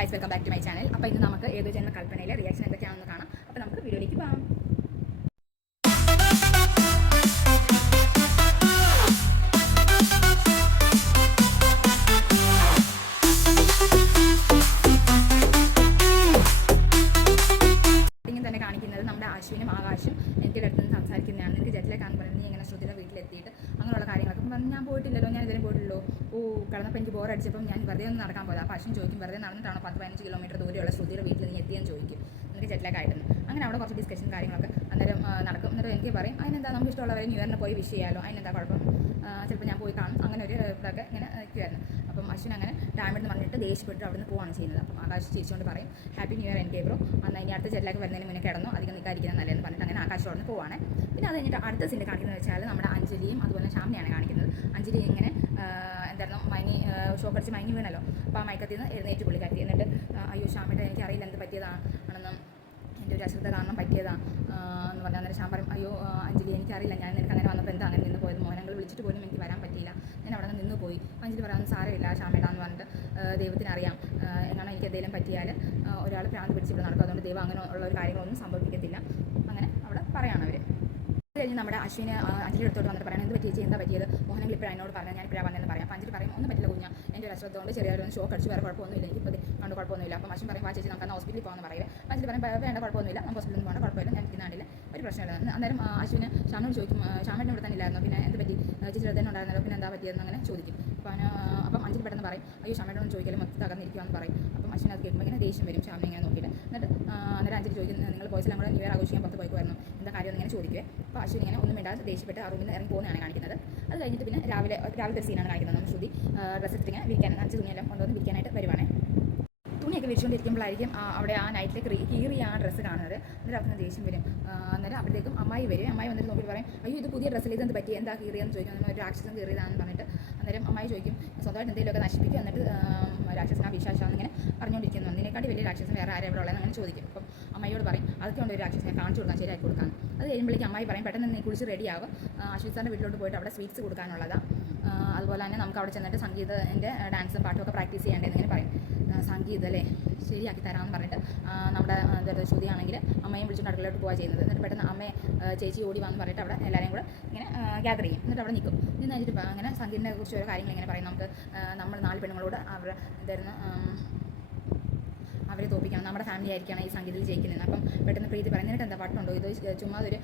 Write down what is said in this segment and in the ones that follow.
Guys, welcome back to my channel. അപ്പോൾ ഇന്ന് നമുക്ക് ഏതോ ജന്മ കൽപ്പനയിലെ റിയാക്ഷൻ എന്തൊക്കെയാണെന്ന് കാണാം. അപ്പോൾ നമുക്ക് വീഡിയോയിലേക്ക് പോകാം. ഇങ്ങനെ തന്നെ കാണിക്കുന്നത് നമ്മുടെ അശ്വിനും ആകാശും എനിക്ക് അടുത്ത് നിന്ന് സംസാരിക്കുന്നതാണ്. എനിക്ക് ജെറ്റിലേക്കാന്ന് പറയുന്നത് നീ എങ്ങനെ ശ്രുതിയുടെ വീട്ടിലെത്തിയിട്ട് അങ്ങനെയുള്ള കാര്യങ്ങളൊക്കെ അപ്പം ഞാൻ പോയിട്ടില്ലല്ലോ, ഞാൻ ഇതിലും പോയിട്ടുള്ളൂ. കിടന്നപ്പോൾ എനിക്ക് ബോറടിച്ചപ്പം ഞാൻ വെറുതെ ഒന്ന് നടക്കാൻ പോയത്. അപ്പോൾ അശ്വിൻ ചോദിക്കും, വെറുതെ നടന്നിട്ടാണോ 10-15 കിലോമീറ്റർ ദൂരെയുള്ള ശ്രുതിയുടെ വീട്ടിൽ നീ എത്തിയെന്ന് ചോദിക്കും. എനിക്ക് ജെറ്റിലേക്കായിട്ടുണ്ട്. അങ്ങനെ അവിടെ കുറച്ച് ഡിസ്കഷൻ കാര്യങ്ങളൊക്കെ അന്നേരം നടക്കും. എന്നിട്ട് എനിക്ക് പറയും അതിനെന്താ നമുക്ക് ഇഷ്ടമുള്ളവരെ ന്യൂ ഇയറിന് പോയി വിഷ് ചെയ്യാമല്ലോ, അതിനെന്താ കുഴപ്പം, ചിലപ്പോൾ ഞാൻ പോയി കാണും. അങ്ങനെ ഒരു ഇതൊക്കെ ഇങ്ങനെ നിൽക്കുമായിരുന്നു. അപ്പം അശ്വിൻ അങ്ങനെ ഡാമെന്ന് പറഞ്ഞിട്ട് ദേഷ്യപ്പെട്ട് അവിടെ നിന്ന് പോവാണ് ചെയ്യുന്നത്. അപ്പം ആകാശ് ചിരിച്ചുകൊണ്ട് പറയും ഹാപ്പി ന്യൂ ഇയർ എനിക്ക് ബ്രോ, അന്ന് ഇനി അടുത്ത ജെറ്റിലേക്ക് വരുന്നതിന് മുന്നേ കിടന്നു, അധികം നിൽക്കാതിരിക്കുന്നത് നല്ലതെന്ന് പറഞ്ഞിട്ട് അങ്ങനെ ആകാശ് അവിടെ നിന്ന് പോവാണ്. പിന്നെ അത് കഴിഞ്ഞിട്ട് അടുത്ത സീൻ കാണിക്കുന്നത് വെച്ചാൽ നമ്മുടെ അഞ്ജലിയും അതുപോലെ ഷാമിനെയാണ് കാണിക്കുന്നത്. അഞ്ജലി ഇങ്ങനെ എന്തായിരുന്നു മയങ്ങി ഷോക്കടിച്ച് മയങ്ങി വീണല്ലോ. അപ്പോൾ ആ മയക്കത്തിൽ നിന്ന് എഴുന്നേറ്റ് പുള്ളിക്കാരി. എന്നിട്ട് അയ്യോ ഷാമിട്ട് എനിക്കറിയില്ല എന്ത് പറ്റിയതാണെന്നും എൻ്റെ ഒരു അശ്രദ്ധ കാരണം പറ്റിയതാണ് എന്ന് പറഞ്ഞാൽ അന്നേരം ഷാം പറയും അയ്യോ അഞ്ജലി എനിക്കറിയില്ല, ഞാൻ നിനക്ക് അങ്ങനെ വന്നപ്പോൾ എന്താ അങ്ങനെ നിന്ന് പോയത്, മോനങ്ങൾ വിളിച്ചിട്ട് പോലും എനിക്ക് വരാൻ പറ്റിയില്ല, ഞാൻ അവിടെ നിന്ന് പോയി. അഞ്ജലി പറയാൻ സാരമില്ല ഷാമേടാന്ന് പറഞ്ഞിട്ട് ദൈവത്തിനറിയാം, എങ്ങനെ എനിക്ക് എന്തെങ്കിലും പറ്റിയാൽ ഒരാൾ ഭ്രാന്ത് പിടിച്ചിട്ട് നടക്കും, അതുകൊണ്ട് ദൈവം അങ്ങനെ ഉള്ള ഒരു കാര്യങ്ങളൊന്നും സംഭവിക്കത്തില്ല. അങ്ങനെ അവിടെ പറയാണ് അവർ. അത് കഴിഞ്ഞ് നമ്മുടെ അശ്വിന് അഞ്ജലി എടുത്തോട്ട് വന്നിട്ട് പറയാൻ എന്ത് പറ്റിയ എന്താ പറ്റിയത്, മോഹനങ്ങൾ ഇപ്പോൾ എന്നോട് പറഞ്ഞാൽ ഞാൻ ഇപ്പോഴാണ് വന്നതെന്ന് പറയാം. അപ്പോൾ അഞ്ജലി പറയും ഒന്നും പറ്റില്ല കുഞ്ഞാ, എൻ്റെ ഒരു അശ്രദ്ധ കൊണ്ട് ചെറിയൊരു ഷോക്ക് അടിച്ച് വേറെ കുഴപ്പമൊന്നുമില്ല, എനിക്കിപ്പോൾ കണ്ട് കുഴപ്പമൊന്നുമില്ല. അപ്പം അശ്വിൻ പറയും ആ ചേച്ചി നമുക്ക് ഹോസ്പിറ്റലിൽ പോകുമെന്ന് പറയുക. അഞ്ജലി പറയും വേണ്ട കുഴപ്പമൊന്നുമില്ല, നമുക്ക് ഹോസ്പിറ്റലിൽ പോകേണ്ട കുഴപ്പമില്ല, ഞാൻ ഇരിക്കുന്നില്ല, ഒരു പ്രശ്നമില്ല. അന്നേരം അശ്വിന് ഷാമിനോട് ചോദിക്കും ഷാമേട്ടൻ ഇവിടെ തന്നെ ഇല്ലായിരുന്നു, പിന്നെ എന്ത് പറ്റി ചേച്ചി ഇവിടെ തന്നെ ഉണ്ടായിരുന്നല്ലോ, പിന്നെ എന്താ പറ്റിയതെന്ന് അങ്ങനെ ചോദിക്കും. അപ്പം അഞ്ജലി പെട്ടെന്ന് പറയും അയ്യോ ഷാമേട്ടനൊന്നും ചോദിക്കാലും മൊത്തം തകർന്നിരിക്കുമെന്ന് പറയും. അപ്പം അശ്വിൻ അത് കേൾക്കുമ്പോൾ ഇങ്ങനെ ദേഷ്യം വരും ഷാമിനെ ഇങ്ങനെ നോക്കിയിട്ട്. എന്നിട്ട് അന്നേരം അഞ്ജലി ചോദിക്കും നിങ്ങൾ ബോയ്സിലും കൂടെ ന്യൂ ഇയർ ആഘോഷിക്കാൻ പുറത്ത് പോയിക്കുമായിരുന്നു, എന്താ കാര്യം ഇങ്ങനെ ചോദിക്കുവേ. അപ്പോൾ അശ്വിൻ ഇങ്ങനെ ഒന്നും വേണ്ടാതെ ദേഷ്യപ്പെട്ട് ആ റൂമിൽ നിന്ന് ഇറങ്ങി പോകുന്നതാണ് കാണിക്കുന്നത്. അത് കഴിഞ്ഞിട്ട് പിന്നെ രാവിലത്തെ സീനാണ് കാണിക്കുന്നത്. നമ്മൾ ശ്രുതി ഡ്രസ്സ് എടുത്തിങ്ങനെ വിരിക്കാൻ അഞ്ച് തുണിയെല്ലാം കൊണ്ടുവന്ന് വിരിക്കാനായിട്ട് വരുവാണ്. തുണിയൊക്കെ വിരിച്ചുകൊണ്ടിരിക്കുമ്പോഴായിരിക്കും അവിടെ ആ നൈറ്റിലേക്ക് കീറിയ ആ ഡ്രസ്സ് കാണുന്നത്. എന്നിട്ട് അവർക്ക് ദേഷ്യം വരും. അന്നേരം അപ്പോഴത്തേക്കും അമ്മായി വരും. അമ്മായി വന്നിട്ട് നോക്കിയിട്ട് പറയും അയ്യോ ഇത് പുതിയ ഡ്രസ്സിൽ ഇതെന്ത് പറ്റി, എന്താ കീറിയെന്ന് ചോദിക്കും. ഒരു രാക്ഷസം കീറിയതാണെന്ന് പറഞ്ഞിട്ട് അന്നേരം അമ്മായി ചോദിക്കും സ്വന്തമായിട്ട് എന്തെങ്കിലുമൊക്കെ നശിപ്പിക്കും, എന്നിട്ട് രാക്ഷസനാ വിശ്വാസമാണെന്ന് ഇങ്ങനെ പറഞ്ഞുകൊണ്ടിരിക്കുന്നു, അതിനെക്കാട്ടി വലിയ രാക്ഷസൻ വേറെ ആരും ഇവിടെ ഉള്ളതെന്ന് അങ്ങനെ ചോദിക്കും. അപ്പം അമ്മയോട് പറയും അതൊക്കെ ഉണ്ട് ഒരു രാക്ഷസനെ കാണിച്ചു കൊടുക്കാൻ, ശരിയാക്കി കൊടുക്കാൻ. അത് കഴിയുമ്പോഴേക്കും അമ്മായി പറയും പെട്ടെന്ന് നീ കുളിച്ച് റെഡിയാകും, അശ്വിൻ സാറിൻ്റെ വീട്ടിലോട്ട് പോയിട്ട് അവിടെ സ്വീറ്റ്സ് കൊടുക്കാനുള്ളതാണ്, അതുപോലെ തന്നെ നമുക്ക് അവിടെ ചെന്നിട്ട് സംഗീതത്തിൻ്റെ ഡാൻസും പാട്ടും ഒക്കെ പ്രാക്ടീസ് ചെയ്യേണ്ടതെന്ന് ഇങ്ങനെ പറയും. സംഗീതം അല്ലേ ശരിയാക്കി തരാമെന്ന് പറഞ്ഞിട്ട് നമ്മുടെ എന്താ ശ്രുതിയാണെങ്കിൽ അമ്മയും വിളിച്ചിട്ട് അടുക്കളോട്ട് പോവുക ചെയ്യുന്നത്. എന്നിട്ട് പെട്ടെന്ന് അമ്മയെ ചേച്ചി ഓടി വന്ന് പറഞ്ഞിട്ട് അവിടെ എല്ലാവരെയും കൂടെ ഇങ്ങനെ ഗ്യാദർ ചെയ്യും. എന്നിട്ട് അവിടെ നിൽക്കും. നിന്ന് കഴിഞ്ഞിട്ട് അങ്ങനെ സംഗീതത്തിനെ കുറിച്ച് ഓരോ കാര്യങ്ങൾ ഇങ്ങനെ പറയും. നമുക്ക് നമ്മൾ 4 പെണ്ണുങ്ങളോട് അവർ എന്തായിരുന്നു അവരെ തോപ്പിക്കണം, നമ്മുടെ ഫാമിലി ആയിരിക്കണം ഈ സംഗീതത്തിൽ ജയിക്കുന്നത്. അപ്പം പെട്ടെന്ന് പ്രീതി പറയും നിനക്ക് എന്താ പാട്ടുണ്ടോ, ഇത് ചുമ്മാ ഒരു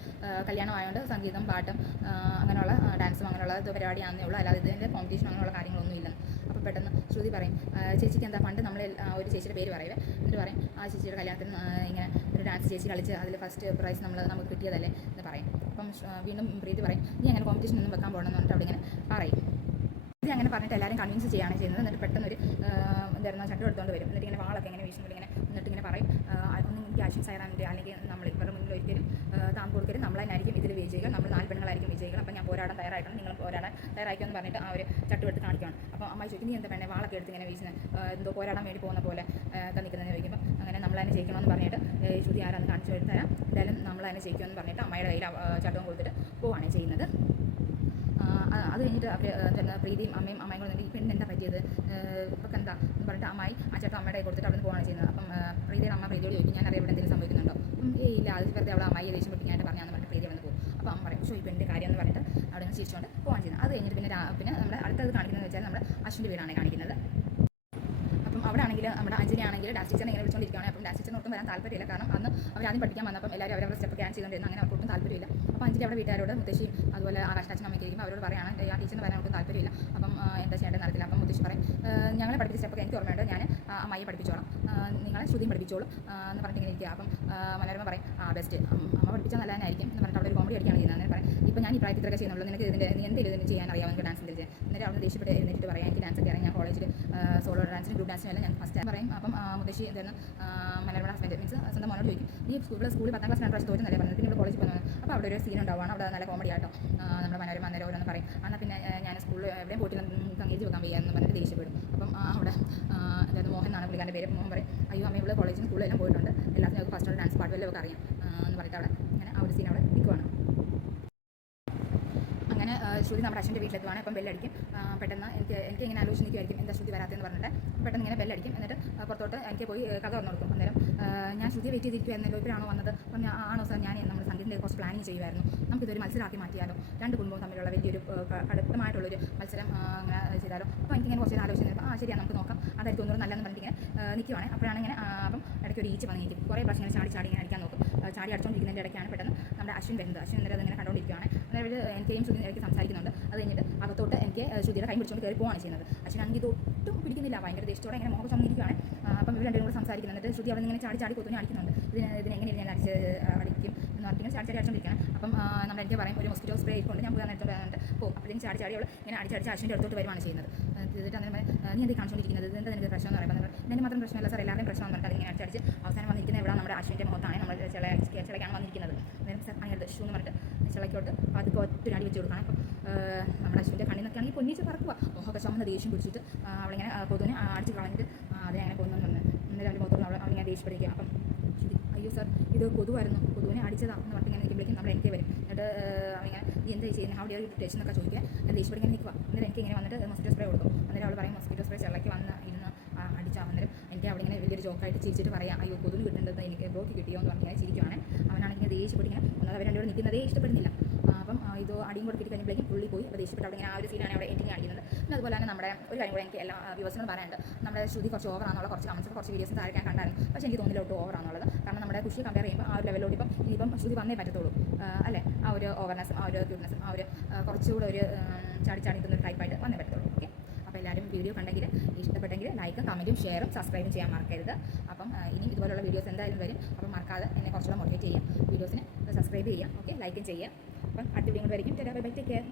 കല്യാണമായതുകൊണ്ട് സംഗീതം പാട്ടും അങ്ങനെയുള്ള ഡാൻസും അങ്ങനെയുള്ള പരിപാടിയാണെന്നേ ഉള്ളൂ, അല്ലാതെ ഇതിൻ്റെ കോമ്പറ്റീഷൻ അങ്ങനെയുള്ള കാര്യങ്ങളൊന്നും ഇല്ലെന്ന്. അപ്പോൾ പെട്ടെന്ന് ശ്രുതി പറയും ചേച്ചിക്ക് എന്താ പണ്ട് നമ്മൾ ഒരു ചേച്ചിയുടെ പേര് പറയുവേ. എന്നിട്ട് പറയും ആ ചേച്ചിയുടെ കല്യാണത്തിന് ഇങ്ങനെ ഒരു ഡാൻസ് ചേച്ചി കളിച്ച് അതിൽ ഫസ്റ്റ് പ്രൈസ് നമുക്ക് കിട്ടിയതല്ലേ എന്ന് പറയും. അപ്പം വീണ്ടും പ്രീതി പറയും നീ അങ്ങനെ കോമ്പറ്റീഷൻ ഒന്നും വെക്കാൻ പോകണമെന്ന് പറഞ്ഞിട്ട് അവിടെ ഇങ്ങനെ പറയും. ഇത് അങ്ങനെ പറഞ്ഞിട്ട് എല്ലാവരും കൺവിൻസ് ചെയ്യുകയാണ് ചെയ്യുന്നത്. എന്നിട്ട് പെട്ടെന്ന് ഒരു എന്തായിരുന്നു ചട്ടം എടുത്തുകൊണ്ട് വരും. എന്നിട്ട് ഇങ്ങനെ വാളൊക്കെ ഇങ്ങനെ വീശുമ്പോൾ ഇങ്ങനെ എന്നിട്ട് ഇങ്ങനെ പറയും ഒന്നും എനിക്ക് അശ്വിൻ സൈറാമിൻ്റെ അല്ലെങ്കിൽ നമ്മൾ ഇവരുടെ മുന്നിൽ ഒരിക്കലും താൻ കൊടുക്കരുത്, നമ്മളതിനായിരിക്കും ഇതിൽ വിജയികൾ, നമ്മൾ 4 പെണ്ണുങ്ങളായിരിക്കും വിജയികൾ, അപ്പം ഞാൻ പോരാടാൻ തയ്യാറായിട്ടുണ്ട്, നിങ്ങൾ പോരാടാൻ തയ്യാറായിക്കുമെന്ന് പറഞ്ഞിട്ട് ആ ഒരു ചട്ടം എടുത്ത് കാണിക്കുകയാണ്. അപ്പോൾ അമ്മ ചോദിക്കും നീ എന്താ പെണ്ണെ വാളൊക്കെ എടുത്ത് ഇങ്ങനെ വീശുന്നത്, എന്തോ പോരാടാൻ വേണ്ടി പോകുന്ന പോലെ നിൽക്കുന്നതെന്ന് ചോദിക്കുമ്പോൾ അങ്ങനെ നമ്മളതിനെ ജയിക്കണമെന്ന് പറഞ്ഞിട്ട് ശ്രുതി ആരാന്ന് കാണിച്ചു തരാം, എന്തായാലും നമ്മളതിനെ ജയിക്കുമെന്ന് പറഞ്ഞിട്ട് അമ്മയുടെ കയ്യിൽ ചട്ടവും കൊടുത്തിട്ട് പോവുകയാണ് ചെയ്യുന്നത്. അത് കഴിഞ്ഞിട്ട് അവർ പ്രീതിയും അമ്മയും കൂടെ ഈ പെണ്ണ് എന്താ പറ്റിയത് ഇപ്പൊക്കെ എന്താ എന്ന് പറഞ്ഞിട്ട് അമ്മായി ആ ചേട്ടൻ അമ്മയുടെ കൊടുത്തിട്ട് അവിടെ നിന്ന് പോവുകയാണ് ചെയ്യുന്നത്. അപ്പം പ്രീതിയുടെ അമ്മ പ്രീതിയോട് ചോദിക്കും ഞാൻ അറിയാം ഇവിടെ എന്തെങ്കിലും സംഭവിക്കുന്നുണ്ടോ. ഇല്ല അത് വെറുതെ അവിടെ അമ്മായി ദേഷ്യം പെട്ടി ഞാൻ പറഞ്ഞാന്ന് പറഞ്ഞിട്ട് പ്രീതി അവിടെ നിന്ന് പോകും. അപ്പോൾ അമ്മ പറയും ഈ പെണ്ണിൻ്റെ കാര്യം എന്ന് പറഞ്ഞിട്ട് അവിടെ നിന്ന് ചിരിച്ചുകൊണ്ട് പോകാൻ ചെയ്യുന്നത്. അത് കഴിഞ്ഞിട്ട് പിന്നെ നമ്മുടെ അടുത്തത് കാണിക്കുന്നത് വെച്ചാൽ നമ്മുടെ അശ്വിൻ്റെ വീടാണ് കാണിക്കുന്നത്. അവിടെ ആണെങ്കിൽ നമ്മുടെ അഞ്ജലി ആണെങ്കിൽ ഡാൻസ് ടീച്ചറിനെ ഇങ്ങനെ വിളിച്ചുകൊണ്ടിരിക്കുകയാണ്. അപ്പം ഡാൻസ് ടീച്ചറിന് ഒട്ടും വരാൻ താല്പര്യമില്ല, കാരണം അന്ന് അവർ ആദ്യം പഠിക്കാൻ വന്നപ്പം എല്ലാവരും അവരവരുടെ സ്റ്റെപ്പ് ക്യാൻ ചെയ്തുകൊണ്ടിരുന്നു, അങ്ങനെ അവർക്ക് ഒട്ടും താല്പര്യമില്ല. അപ്പോൾ അഞ്ജലി അവിടെ വീട്ടുകാരോട് മുത്തശ്ശിയും അതുപോലെ ആകാശാച്ചനും അമ്മയ്ക്ക് ഇരിക്കുമ്പോൾ അവരോട് പറയുകയാണ് ആ ടീച്ചറിന് വരാൻ ഒട്ടും താല്പര്യമില്ല, അപ്പം എന്താ ചെയ്യേണ്ടത് നടത്തില്ല. അപ്പം മുത്തശ്ശി പറയും ഞങ്ങളെ പഠിപ്പിച്ച സ്റ്റെപ്പൊക്കെ എനിക്ക് ഓർമ്മയുണ്ട്, ഞാൻ അമ്മയെ പഠിപ്പിച്ചോളാം, നിങ്ങളെ ശ്രുതിയും പഠിപ്പിച്ചോളും എന്ന് പറഞ്ഞിട്ട് ഇങ്ങനെ ഇരിക്കുക. അപ്പം മനോരമ പറയും ബെസ്റ്റ് അമ്മ പഠിപ്പിച്ചാൽ നല്ല തന്നെയായിരിക്കും എന്ന് പറഞ്ഞിട്ട് അവിടെ ഒരു കോമഡി അടിക്കുകയാണ് ചെയ്യുന്നത്. അങ്ങനെ പറയും ഇപ്പോൾ ഞാൻ ഈ പ്രായത്തിലൊക്കെ ചെയ്യുന്നുള്ളൂ, നിനക്ക് നീ എന്തെങ്കിലും ഇതിന് ചെയ്യാൻ അറിയാം, എനിക്ക് ഡാൻസ് എന്തെങ്കിലും ചെയ്യാൻ. എന്നിട്ട് അവിടെ ദേഷ്യപ്പെട്ട് എഴുന്നേറ്റ് പറയാം എനിക്ക് ഡാൻസ് ഒക്കെ അറിയാം, ഞാൻ കോളേജിൽ സോളോ ഡാൻസിനും ഗ്രൂപ്പ് ഡാൻസിനും എല്ലാം ഞാൻ ഫസ്റ്റ് പറയും. അപ്പം മുത്തശ്ശി എന്തായിരുന്നു മനോരമ ഹസ്ബൻഡ് മീൻസ് സ്വന്തം മോനോട് ചോദിക്കും നീ സ്കൂളിൽ 10ാം ക്ലാസ് 2 പ്രാവശ്യം തോറ്റുന്നല്ലേ പറഞ്ഞത്, പിന്നെ ഇവിടെ കോളേജിൽ പോകുന്നത്. അപ്പോൾ അവിടെ ഒരു സീൻ ഉണ്ടാവുകയാണ്, അവിടെ നല്ല കോമഡി ആട്ടോ. നമ്മുടെ മനോരമ അന്നേരം ഓരോന്ന് പറയും എന്നാൽ പിന്നെ ഞാൻ സ്കൂളിൽ എവിടെയും പോയിട്ടില്ല അംഗീകരിച്ച് വെക്കാൻ വയ്യാന്ന് പറഞ്ഞിട്ട് ദേഷ്യപ്പെടും. അപ്പം അവിടെ അതായത് മോഹൻ എന്നാണ് പുള്ളിക്കാരൻ്റെ പേര്. മോഹൻ പറയും അയ്യോ അമ്മ ഇവിടെ കോളേജിൽ സ്കൂളിലെല്ലാം പോയിട്ടുണ്ട്, എല്ലാത്തിനും നമുക്ക് ഫസ്റ്റ് ഡാൻസ് പാട്ട് വല്ലതും ഒക്കെ അറിയാം എന്ന് പറഞ്ഞിട്ട് അവിടെ അങ്ങനെ ആ ഒരു സീൻ അവിടെ നിൽക്കുവാണ്. അങ്ങനെ ശ്രുതി നമ്മുടെ അശ്വിൻ്റെ വീട്ടിലെത്തുവാണ്. അപ്പം ബെല്ലടിക്കും. പെട്ടെന്ന് എനിക്ക് ഇങ്ങനെ ആലോചിച്ച് നിൽക്കുമായിരിക്കും എന്താ ശ്രുതി വരാത്തതെന്ന് പറഞ്ഞിട്ട്. പെട്ടെന്ന് ഇങ്ങനെ ബെല്ലടിക്കും. എന്നിട്ട് പുറത്തോട്ട് എനിക്ക് പോയി കഥ തുറന്നു കൊടുക്കും. അന്നേരം ഞാൻ ശ്രുതിയെ വെയിറ്റ് ചെയ്തിരിക്കുമായിരുന്നല്ലോ, ഇപ്പോഴാണോ വന്നത്? അപ്പം ആണോ സാർ, ഞാൻ നമ്മുടെ സംഗീതത്തിൻ്റെ കുറച്ച് പ്ലാനിങ് ചെയ്യുമായിരുന്നു. നമുക്കിതൊരു മത്സരമാക്കി മാറ്റിയാലോ, രണ്ട് കുടുംബവും തമ്മിലുള്ള വലിയൊരു കടുത്തമായിട്ടുള്ളൊരു മത്സരം അങ്ങനെ ചെയ്താലോ. അപ്പോൾ എനിക്കിങ്ങനെ കുറച്ച് ആലോചിച്ച് ശരിയാണ്, നമുക്ക് നോക്കാം, അതായിരിക്കും ഒന്നുകൂടെ നല്ലതെന്ന് പറഞ്ഞിട്ട് ഇങ്ങനെ നിൽക്കുവാണ്. അപ്പോഴാണ് ഇങ്ങനെ അപ്പം ഇടയ്ക്ക് ഒരു ഈച്ച വന്ന് നിൽക്കും. കുറേ പ്രാവശ്യം ഇങ്ങനെ ചാടി ഇങ്ങനെ അടിക്കാൻ നോക്കും. ചാടി അടിച്ചുകൊണ്ടിരിക്കുന്നതിൻ്റെ ഇടയ്ക്കാണ് പെട്ടെന്ന് നമ്മുടെ അശ്വിൻ വരുന്നത്. അശ്വിൻ എന്നിട്ട് അതിങ്ങനെ കണ്ടുകൊണ്ടിരിക്കുകയാണ്. അതായത് എനിക്കും ശ്രുതി ഇടയ്ക്ക് സംസാരിക്കുന്നുണ്ട്. അത് കഴിഞ്ഞിട്ട് അകത്തോട്ട് എനിക്ക് ശ്രുതിയുടെ കൈ പിടിച്ചുകൊണ്ട് കയറി പോവാണ് ചെയ്യുന്നത്. അശ്വിനാണെങ്കിൽ ഇത് ഒട്ടും പിടിക്കുന്നില്ല, ഭയങ്കര ദേഷ്യത്തോടെ ഇങ്ങനെ മുഖം ചുമന്നിരിക്കുകയാണ്. അപ്പം ഇവർ രണ്ടും കൂടെ സംസാരിക്കുന്നുണ്ട്. എന്നിട്ട് ശ്രുതി അവിടെ നിന്ന് ഇങ്ങനെ ചാടി കൊത്തുനെ അടിക്കുന്നുണ്ട്. ഇതിനെങ്ങനെ ഞാൻ അടിക്കും എന്ന് പറഞ്ഞിങ്ങനെ ചാടി അടിച്ചുകൊണ്ടിരിക്കുകയാണ്. അപ്പം നമ്മുടെ എനിക്ക് പറയും ഒരു മൊസ്കിറ്റോ സ്പ്രേ കൊണ്ട് ഞാൻ പോയി എടുത്തുകൊണ്ട് പോകും. അപ്പോഴത്തേക്കും ചാടി അവൾ ഇങ്ങനെ അടിച്ചടിച്ച് അശ്വിൻ്റെ അടുത്തോട്ട് വരുവാണ് ചെയ്യുന്നത്. എന്നിട്ട് അങ്ങനെ നീ എന്ത് കാണിച്ചുകൊണ്ടിരിക്കുന്നത്, എന്താ നിനക്ക് പ്രശ്നം എന്ന് പറയുമ്പോൾ ഇതിന് മാത്രം പ്രശ്നമല്ല സാർ, എല്ലാവരും പ്രശ്നം പറഞ്ഞിട്ട് അതിങ്ങനെ അടിച്ചടിച്ച് അവസാനം വന്നിരിക്കുന്നത് ഇവിടെ നമ്മുടെ അശ്വിൻ്റെ മുഖത്താണ്. നമ്മൾ ചിലക്കാണ് വന്നിരിക്കുന്നത്. അന്നേരം സാർ അങ്ങനെ ഷൂ എന്ന് പറഞ്ഞിട്ട് ചിലക്കോട്ട് പതുക്കെ ഒറ്റൊരു അടി വെച്ച് കൊടുക്കണം. അപ്പം നമ്മുടെ അശ്വിൻ്റെ കണ്ണിൽ നിന്നൊക്കെയാണെങ്കിൽ പൊന്നിച്ച് പറക്കുക. മുഖമൊക്കെ ചുമന്ന ദേഷ്യം പിടിച്ചിട്ട് അവളിങ്ങനെ കൊതുവിനെ അടിച്ച് കളഞ്ഞിട്ട് അതിനെ അങ്ങനെ കൊന്നു പറഞ്ഞു. അന്നേരം അവൻ്റെ മുഖത്തോട് അവളിങ്ങനെ ദേഷ്യപ്പെടുക. അപ്പം അയ്യോ സാർ, ഇത് കൊതുവായിരുന്നു, കൊതുവിനെ അടിച്ചതാണെന്ന് പറഞ്ഞിങ്ങനെ നിൽക്കുമ്പോഴേക്കും നമ്മൾ എനിക്ക് വരും. എന്നിട്ട് അവളിങ്ങനെ നീ എന്താ ചെയ്യുന്നത്, അവിടെ ഒരു ടേസ്റ്റ് എന്നൊക്കെ ചോദിക്കുക. ഞാൻ ദേഷ്യപ്പെടിങ്ങനെ നിൽക്കുക. അന്നേരം എനിക്ക് ഇങ്ങനെ വന്നിട്ട് മൊസ്കിറ്റോ സ്പ്രേ കൊടുക്കും. അന്നേരം അവൾ പറയും മൊസ്കിറ്റോ സ്പ്രേ ചിലക്ക് വന്ന് ഇരുന്ന് അടിച്ചാൽ. അന്നേരം എനിക്ക് അവിടെ ഇങ്ങനെ വലിയൊരു ജോക്കായിട്ട് ചിരിച്ചിട്ട് പറയാം, അയ്യോ കൊതുവിന് കിട്ടുന്നത് എനിക്ക് ബ്ലോക്ക് കിട്ടിയോ എന്ന് പറഞ്ഞിങ്ങനെ ചിരിക്കുവാണ്. അവനാണെങ്കിൽ ദേഷ്യപ്പെട്ടിങ്ങനെ ഒന്നത് അവർ രണ്ടുകൂടെ നിൽക്കുന്നതേ ഇഷ്ടപ്പെടുന്നില്ല. അപ്പം ഇത് അടിയും കൂടെ കിട്ടി കഴിഞ്ഞപ്പോഴേക്കും പുള്ളി പോയി. അപ്പോൾ ദേഷ്യപ്പെട്ട് അവിടെ ഇങ്ങനെ ആ ഒരു സീനാണ് അവിടെ എൻഡിങ് കാണിക്കുന്നത്. പിന്നെ അതുപോലെ തന്നെ നമ്മുടെ ഒരു കാര്യം കൂടെ എനിക്ക് എല്ലാ വ്യൂവേഴ്സിനോട് പറയാനുണ്ട്. നമ്മുടെ ശ്രുതി കുറച്ച് ഓവറാണെന്നുള്ള കുറച്ച് കമൻസ് കുറച്ച് വീഡിയോസ് താഴെ ഞാൻ കണ്ടായിരുന്നു. പക്ഷേ എനിക്ക് തോന്നില്ല ഒട്ടും ഓവറാണെന്നുള്ളത്. കാരണം നമ്മുടെ കുഷി കമ്പയർ ചെയ്യുമ്പോൾ ആ ഒരു ലെവലോട് ഇനിയിപ്പം ശ്രുതി വന്നേ പറ്റത്തുള്ളൂ അല്ലേ. ആ ഒരു ഓവർനെസ്സും ആ ഒരു ക്യൂട്ട്നെസ്സും ആ ഒരു കുറച്ചുകൂടെ ഒരു ചാടി നിൽക്കുന്നൊരു ടൈപ്പായിട്ട് വന്നേ പറ്റത്തുള്ളൂ. ഓക്കെ, അപ്പോൾ എല്ലാവരും വീഡിയോ കണ്ടെങ്കിൽ ഇഷ്ടപ്പെട്ടെങ്കിൽ ലൈക്കും കമൻറ്റും ഷെയറും സബ്സ്ക്രൈബും ചെയ്യാൻ മറക്കരുത്. അപ്പം ഇനിയും ഇതുപോലുള്ള വീഡിയോസ് എന്തായാലും വരും. അപ്പം മറക്കാതെ എന്നെ കുറച്ചുകൂടെ മോട്ടിവേറ്റ് ചെയ്യാം, വീഡിയോസിന് സബ്സ്ക്രൈബ് ചെയ്യാം, ഓക്കെ, ലൈക്കും ചെയ്യാം. അപ്പം അടുത്ത വീഡിയോ കൊണ്ട് വരിക്കും. By, take care.